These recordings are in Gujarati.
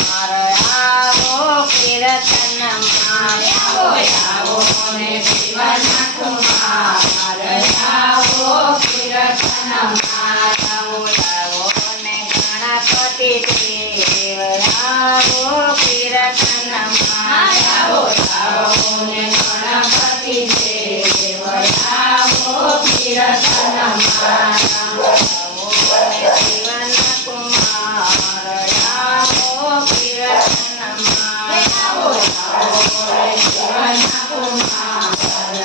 માર આવો કીર્તન માર આવો આવો ને જીવન આવો કીર્તન માર આવો આવો ને ગણપતિ દેવ આવો કીર્તન માર આવો આવો ને ગણપતિ દેવ આવો કીર્તન માર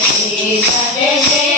Krishna,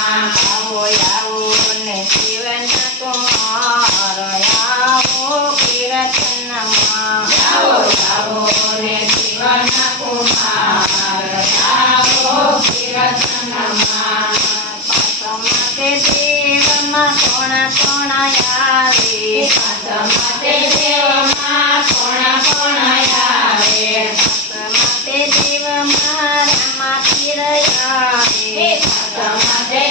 કોણ આવે સાત માટે દેવમાં કોણ કોણ આવે સાત માટે દેવમાં રામા પીર આવે સાત માટે